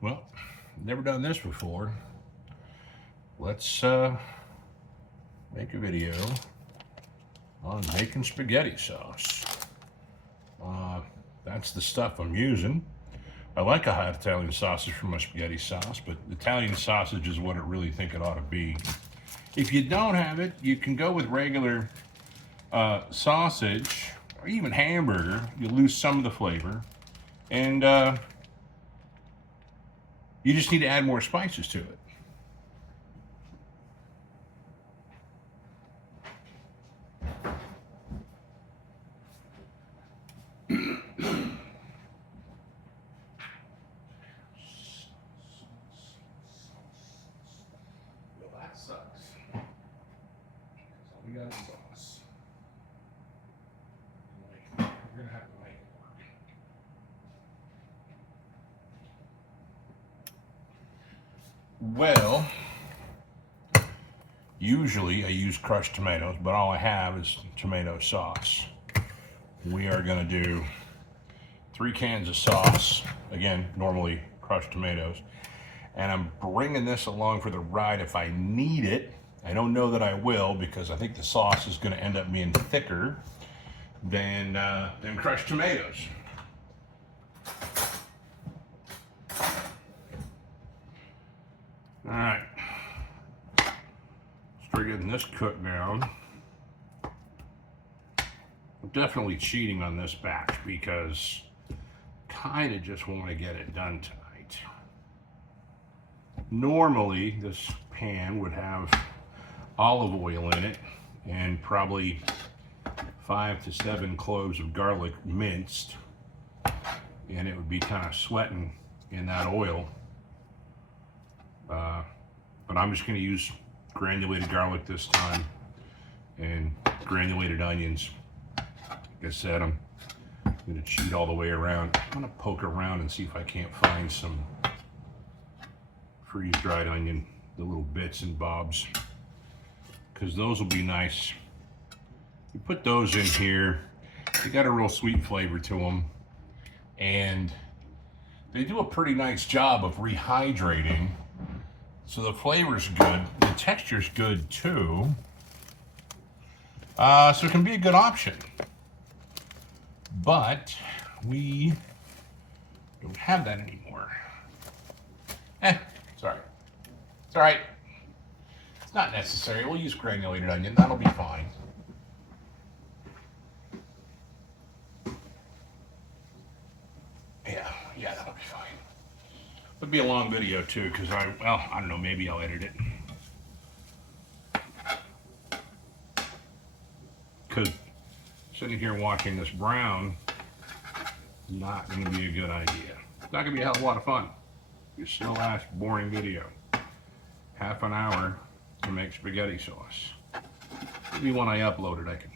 Well, never done this before. Let's make a video on making spaghetti sauce. That's the stuff I'm using. I like a hot Italian sausage for my spaghetti sauce, but Italian sausage is what I really think it ought to be. If you don't have it, you can go with regular sausage or even hamburger. You lose some of the flavor, and you just need to add more spices to it. Well, that sucks. All we got is sauce. We're gonna have to make it work. Well, usually I use crushed tomatoes, but all I have is tomato sauce. We are gonna do 3 cans of sauce. Again, normally crushed tomatoes. And I'm bringing this along for the ride if I need it. I don't know that I will, because I think the sauce is going to end up being thicker than crushed tomatoes. All right, start getting this cooked down. I'm definitely cheating on this batch because kind of just want to get it done tonight. Normally, this pan would have olive oil in it and probably 5 to 7 cloves of garlic minced, and it would be kind of sweating in that oil. But I'm just going to use granulated garlic this time and granulated onions. Like I said, I'm going to cheat all the way around. I'm going to poke around and see if I can't find some freeze-dried onion, the little bits and bobs, because those will be nice. You put those in here, they got a real sweet flavor to them, and they do a pretty nice job of rehydrating, so the flavor's good, the texture's good too, so it can be a good option. But we don't have that anymore. Sorry. It's all right. It's not necessary. We'll use granulated onion. That'll be fine. Yeah, that'll be fine. It'll be a long video too, because I don't know, maybe I'll edit it. Because sitting here watching this brown is not going to be a good idea. It's not going to be a hell of a lot of fun. It's a slow-ass, boring video. Half an hour to make spaghetti sauce. Maybe when I upload it, I can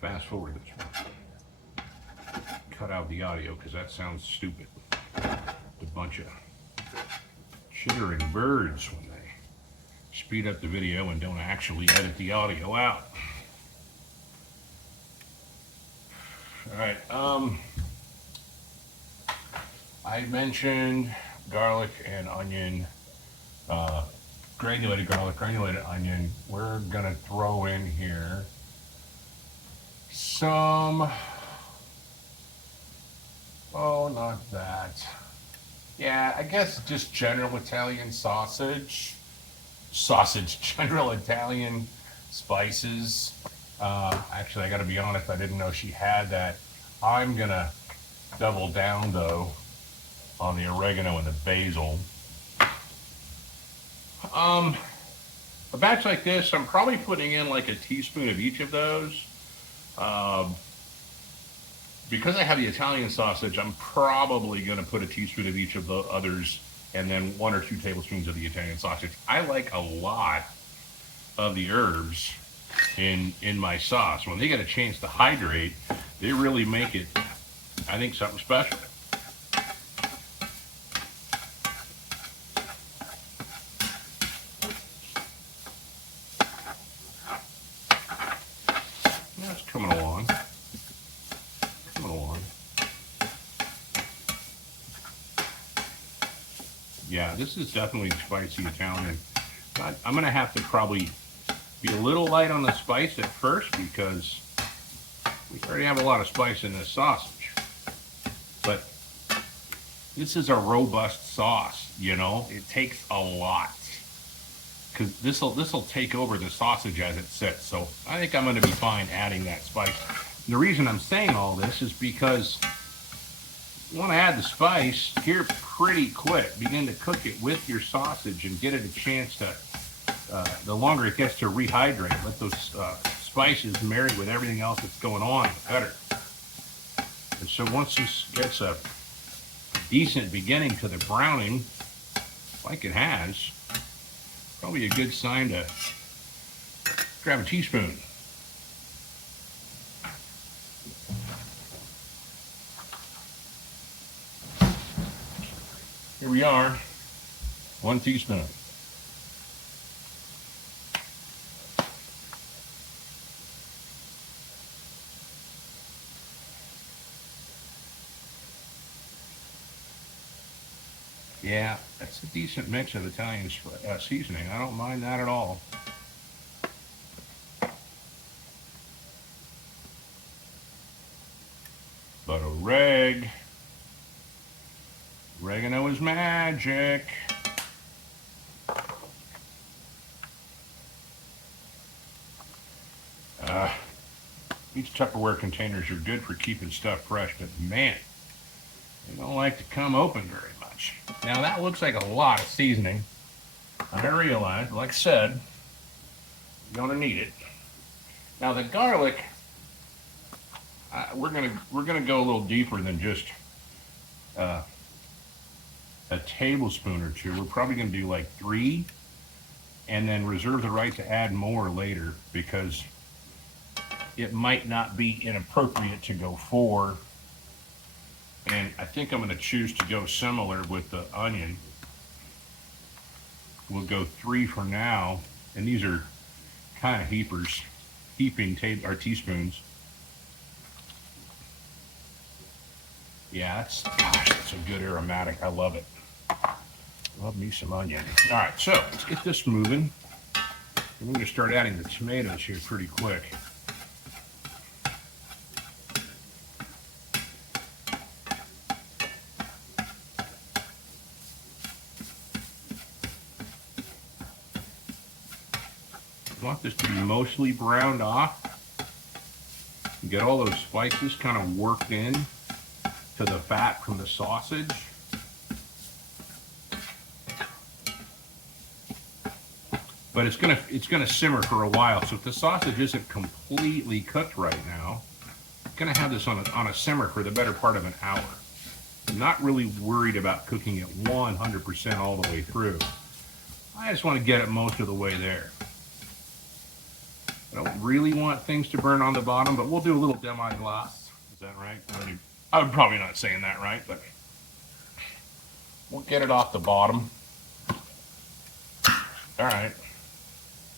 fast forward this one. Cut out the audio because that sounds stupid. A bunch of chittering birds when they speed up the video and don't actually edit the audio out. All right. I mentioned garlic and onion, granulated garlic, granulated onion. We're gonna throw in here some, not that. Yeah, I guess just general Italian sausage, general Italian spices. Actually, I gotta be honest, I didn't know she had that. I'm gonna double down though on the oregano and the basil. A batch like this, I'm probably putting in like a teaspoon of each of those. Because I have the Italian sausage, I'm probably going to put a teaspoon of each of the others and then 1 or 2 tablespoons of the Italian sausage. I like a lot of the herbs in my sauce. When they get a chance to hydrate, they really make it, I think, something special. Yeah, it's coming along. Yeah, this is definitely spicy Italian. I'm gonna have to probably be a little light on the spice at first because we already have a lot of spice in this sausage. But this is a robust sauce, you know? It takes a lot. Because this'll take over the sausage as it sits. So I think I'm gonna be fine adding that spice. And the reason I'm saying all this is because you want to add the spice here pretty quick. Begin to cook it with your sausage and get it a chance to, the longer it gets to rehydrate, let those spices marry with everything else that's going on, the better. And so once this gets a decent beginning to the browning, like it has, probably a good sign to grab a teaspoon. Here we are, 1 teaspoon. Yeah, that's a decent mix of Italian seasoning. I don't mind that at all. But oregano is magic. These Tupperware containers are good for keeping stuff fresh, but man, they don't like to come open very much. Now that looks like a lot of seasoning. I realize, like I said, you're gonna need it. Now the garlic, we're gonna go a little deeper than just a tablespoon or 2. We're probably gonna do like 3, and then reserve the right to add more later because it might not be inappropriate to go 4. And I think I'm going to choose to go similar with the onion. We'll go 3 for now, and these are kind of heaping teaspoons. Yeah, that's a good aromatic. I love it. Love me some onion. All right, so let's get this moving. I'm going to start adding the tomatoes here pretty quick. I want this to be mostly browned off. You get all those spices kind of worked in to the fat from the sausage. But it's gonna simmer for a while. So if the sausage isn't completely cooked right now, it's gonna have this on a simmer for the better part of an hour. I'm not really worried about cooking it 100% all the way through. I just want to get it most of the way there. I don't really want things to burn on the bottom, but we'll do a little demi-glace. Is that right? I'm probably not saying that right, but we'll get it off the bottom. All right.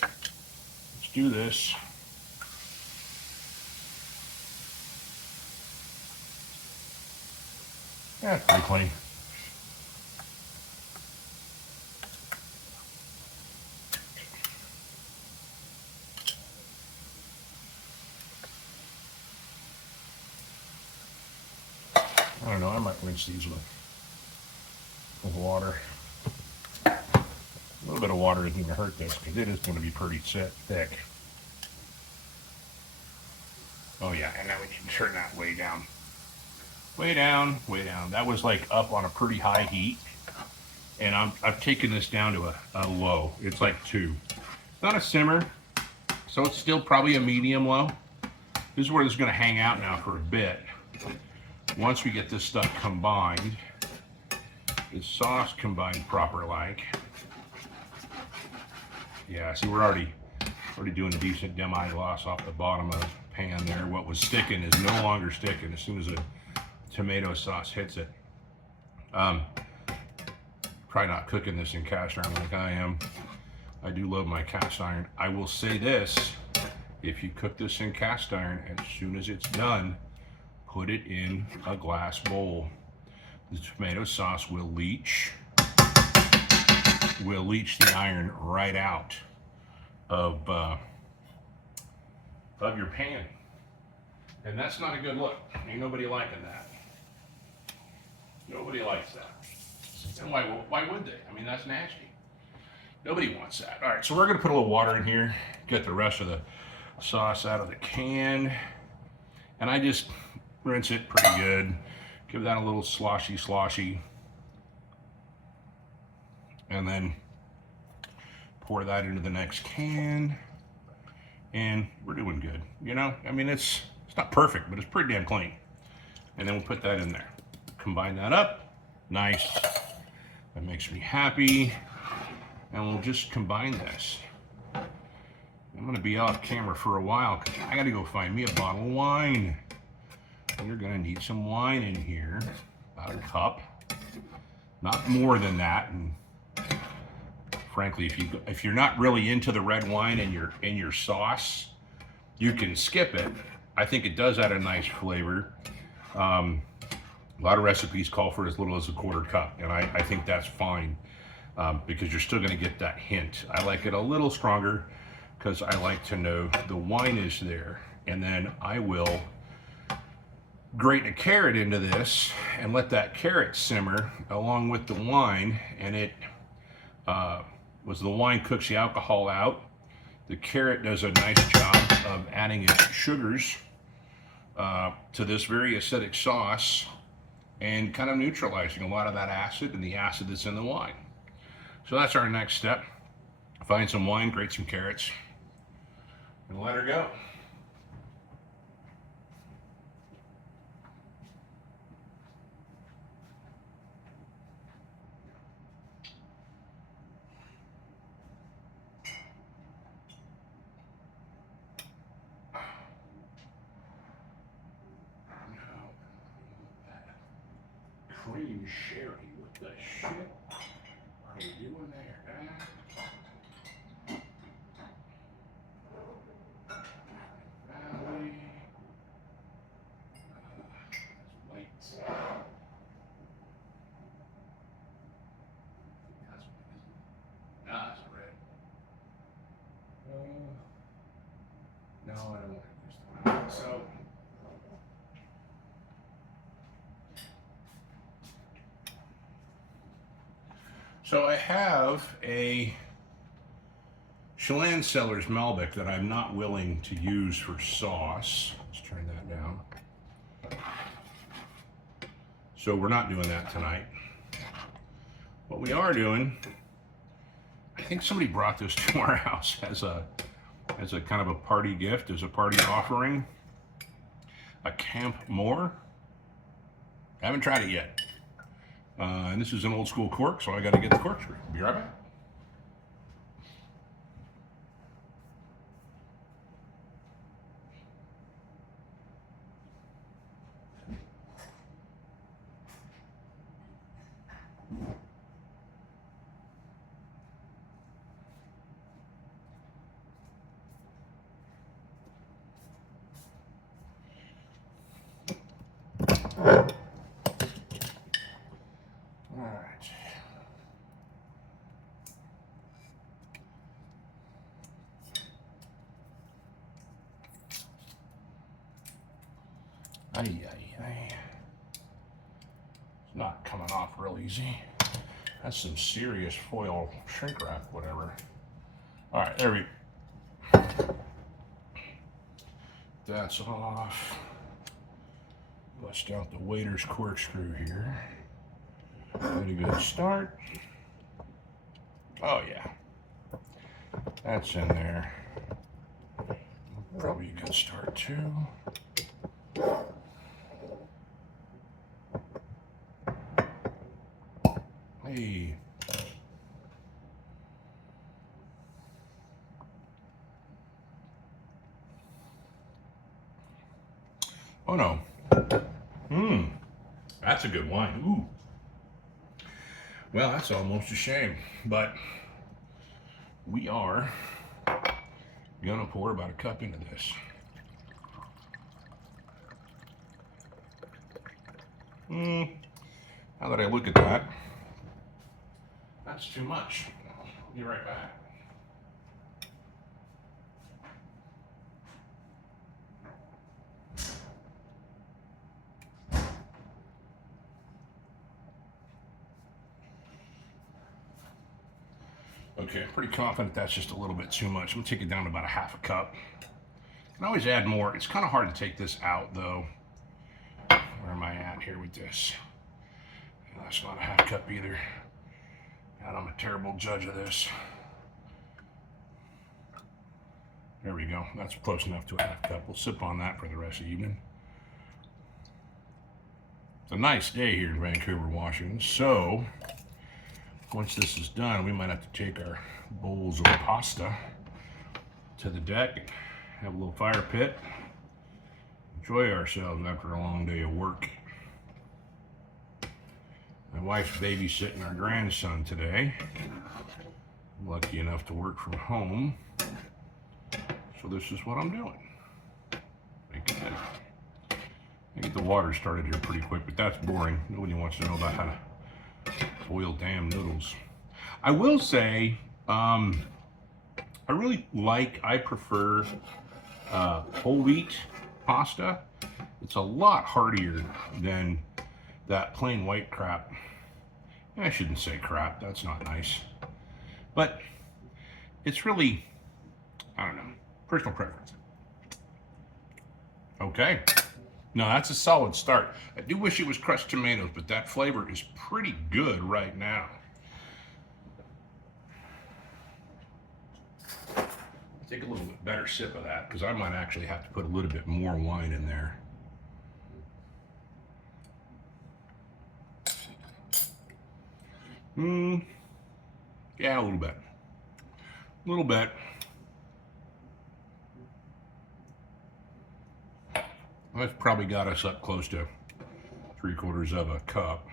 Let's do this. Yeah, it's pretty clean. I don't know, I might rinse these with water. A little bit of water isn't going to hurt this because it is going to be pretty thick. Oh yeah, and now we need to turn that way down. Way down, way down. That was like up on a pretty high heat. And I've taken this down to a low. It's like 2. It's not a simmer, so it's still probably a medium low. This is where this is going to hang out now for a bit. Once we get this stuff combined, this sauce combined proper like. Yeah, see we're already doing a decent demi-glace off the bottom of the pan there. What was sticking is no longer sticking as soon as the tomato sauce hits it. Probably not cooking this in cast iron like I am. I do love my cast iron. I will say this, if you cook this in cast iron, as soon as it's done, put it in a glass bowl. The tomato sauce will leach will leach the iron right out of your pan. And that's not a good look. Ain't nobody liking that. Nobody likes that. And why would they? I mean, that's nasty. Nobody wants that. All right, so we're gonna put a little water in here, get the rest of the sauce out of the can. And I just rinse it pretty good. Give that a little sloshy. And then pour that into the next can. And we're doing good. You know, I mean, it's not perfect, but it's pretty damn clean. And then we'll put that in there. Combine that up. Nice. That makes me happy. And we'll just combine this. I'm gonna be off camera for a while because I gotta go find me a bottle of wine. You're gonna need some wine in here. About a cup. Not more than that. And frankly, if you're not really into the red wine in your sauce, you can skip it. I think it does add a nice flavor. A lot of recipes call for as little as a quarter cup, and I think that's fine because you're still going to get that hint. I like it a little stronger because I like to know the wine is there, and then I will grate a carrot into this and let that carrot simmer along with the wine, and it was the wine cooks the alcohol out. The carrot does a nice job of adding its sugars to this very acidic sauce and kind of neutralizing a lot of that acid and the acid that's in the wine. So that's our next step. Find some wine, grate some carrots, and let her go. Cream sherry, what the shit are you doing there, huh? Valley. That's white. That's white. No, that's red. No, I don't want to use that. So I have a Chelan Cellars Malbec that I'm not willing to use for sauce. Let's turn that down. So we're not doing that tonight. What we are doing, I think somebody brought this to our house as a kind of a party gift, as a party offering. A Camp Moore. I haven't tried it yet. And this is an old school cork, so I got to get the corkscrew. Be right back. It's not coming off real easy. That's some serious foil shrink wrap, whatever. All right, there we go. That's off. Bust out the waiter's corkscrew here. Get a good start. Oh yeah, that's in there. Probably a good start too. Hey. Oh no. That's a good wine. Ooh. Well, that's almost a shame, but we are gonna pour about a cup into this. Now that I look at that, that's too much. Be right back. Okay, I'm pretty confident that's just a little bit too much. I'm gonna take it down to about a half a cup. I can always add more. It's kind of hard to take this out though. Where am I at here with this? That's not a half cup either. God, I'm a terrible judge of this. There we go. That's close enough to a half cup. We'll sip on that for the rest of the evening. It's a nice day here in Vancouver, Washington. So, once this is done, we might have to take our bowls of pasta to the deck and have a little fire pit. Enjoy ourselves after a long day of work. My wife's babysitting our grandson today. I'm lucky enough to work from home. So this is what I'm doing. Making dinner. I get the water started here pretty quick, but that's boring. Nobody wants to know about how to boil damn noodles. I will say, I prefer whole wheat pasta. It's a lot heartier than that plain white crap. I shouldn't say crap, that's not nice. But it's really, I don't know, personal preference. Okay, now that's a solid start. I do wish it was crushed tomatoes, but that flavor is pretty good right now. Take a little bit better sip of that, because I might actually have to put a little bit more wine in there. Yeah, a little bit. A little bit. That's probably got us up close to 3/4 of a cup.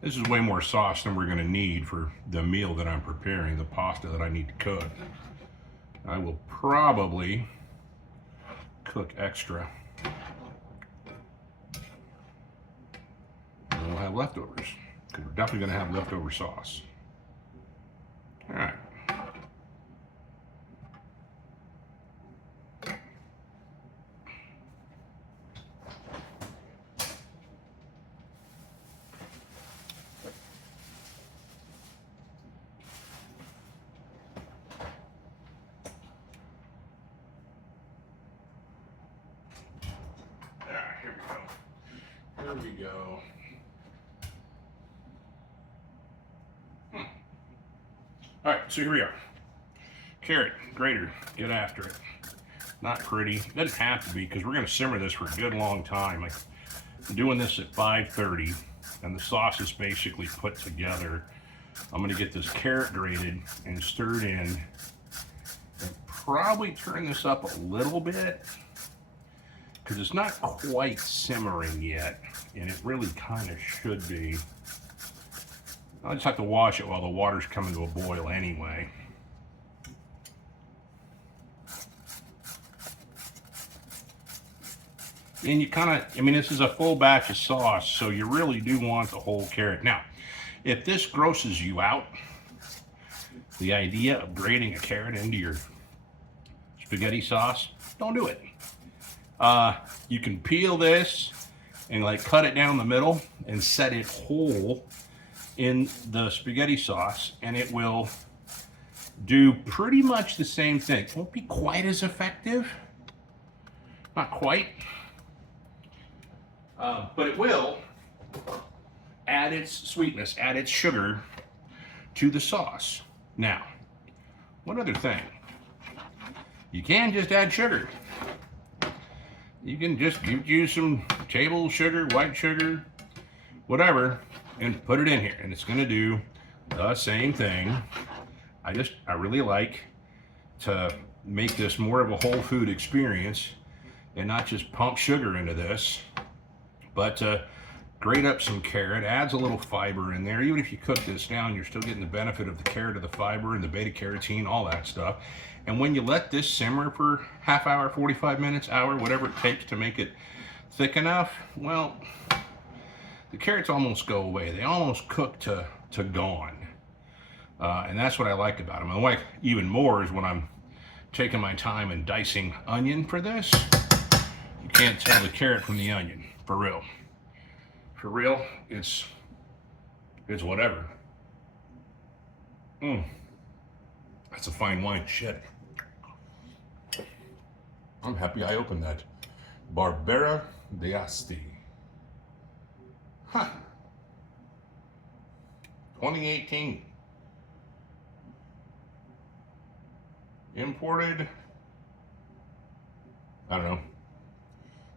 This is way more sauce than we're going to need for the meal that I'm preparing, the pasta that I need to cook. I will probably cook extra. And we'll have leftovers, because we're definitely going to have leftover sauce. All right. Here we go. All right, so here we are. Carrot, grater, get after it. Not pretty, it doesn't have to be, because we're gonna simmer this for a good long time. Like, I'm doing this at 5:30, and the sauce is basically put together. I'm gonna get this carrot grated and stirred in, and probably turn this up a little bit, because it's not quite simmering yet, and it really kind of should be. I'll just have to wash it while the water's coming to a boil anyway. And you kind of, I mean, this is a full batch of sauce, so you really do want the whole carrot. Now, if this grosses you out, the idea of grating a carrot into your spaghetti sauce, don't do it. You can peel this and like cut it down the middle and set it whole in the spaghetti sauce, and it will do pretty much the same thing. It won't be quite as effective, not quite, but it will add its sweetness, add its sugar to the sauce. Now, one other thing, you can just add sugar. You can just use some table sugar, white sugar, whatever, and put it in here, and it's gonna do the same thing. I really like to make this more of a whole food experience and not just pump sugar into this, but grate up some carrot, adds a little fiber in there. Even if you cook this down, you're still getting the benefit of the carrot, of the fiber, and the beta carotene, all that stuff. And when you let this simmer for half hour, 45 minutes, hour, whatever it takes to make it thick enough, well, the carrots almost go away. They almost cook to gone. And that's what I like about them. I like even more is when I'm taking my time and dicing onion for this. You can't tell the carrot from the onion, for real. For real, it's whatever. That's a fine wine. Shit. I'm happy I opened that. Barbera d'Asti. Huh. 2018. Imported, I don't know,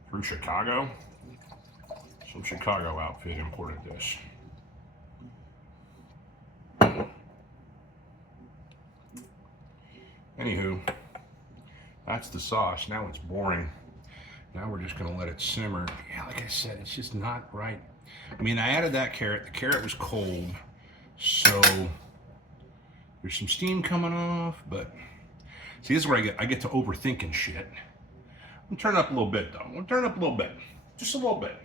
through Chicago. Some Chicago outfit imported this. Anywho, that's the sauce. Now it's boring. Now we're just gonna let it simmer. Yeah, like I said, it's just not right. I mean, I added that carrot. The carrot was cold, so there's some steam coming off, but see, this is where I get to overthinking shit. I'm gonna turn it up a little bit though. I'm gonna turn it up a little bit. Just a little bit.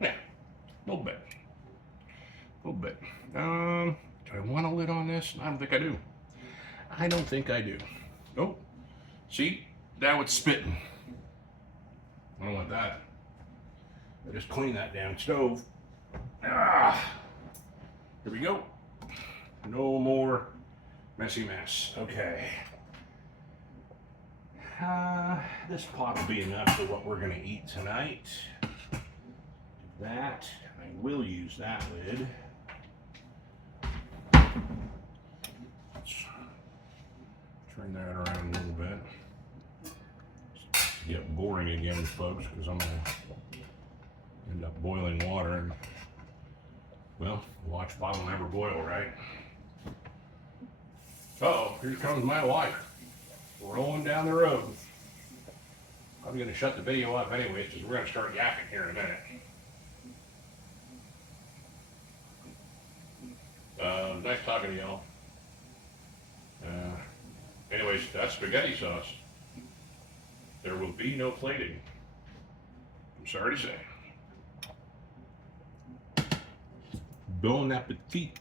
Yeah, a little bit. A little bit. Do I want a lid on this? I don't think I do. I don't think I do. Nope. See, now it's spitting. I don't want that. I just clean that damn stove. Here we go. No more messy mess. Okay. This pot will be enough for what we're going to eat tonight. That, I will use that lid. Let's turn that around a little bit. It's get boring again, folks, because I'm going to end up boiling water. And, well, watch bottle never boil, right? Uh-oh, here comes my wife. Rolling down the road. I'm going to shut the video up anyways because we're going to start yapping here in a minute. Nice talking to y'all. Anyways, that's spaghetti sauce. There will be no plating. I'm sorry to say. Bon appetit.